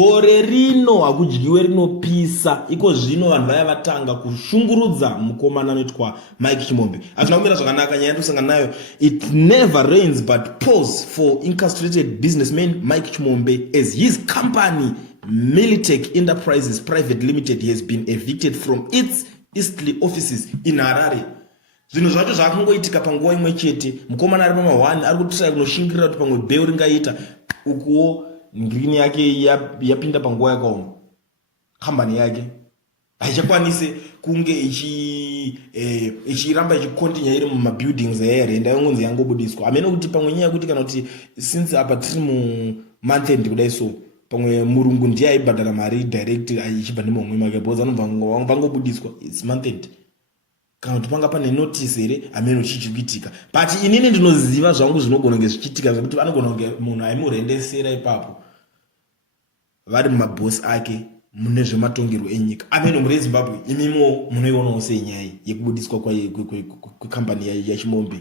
gore rino hakudyiwe rinopisa iko zvino vanhu vaya vatanga kushungurudza mukomana anoitwa Mike Chimombe. Hazvina kumira zvakanaka nyaya yandosangana nayo. It never rains but pours for incarcerated businessman Mike Chimombe as his company Militech Enterprises Private Limited has been evicted from its Eastleigh offices in Harare. Zvinhu zvacho zvakangoitika panguva imwe chete. Mukomana ari pama1 ari kutsvaka kunoshingirira kuti pamwe bheu ringaita ukuwo ngirini yake yapinda panguva yakaoma. Kambani yake haichakwanise kunge ichiramba ichikontinya iri mumabuildings erenda yongonzi yangobudiswa. Amene kuti pamwe nyaya kuti kana kuti since apa tiri month end kudai so pamwe murungu ndiye aibhadhara mari direct ichibva nemomwe make boza vangobudiswa it's month end. Kana kuti panga pane notice here amene chichikuitika. But inini ndinoziva zvangu zvinogona kunge zvichiitika zvekuti anogona kunge munhu aimurendesera ipapo vari mumabhosi ake mune zvematongerwo enyika. Amene muri Zimbabwe imimo munoionawo sei nyaya yekubudiswa kwekambani yaChimombe.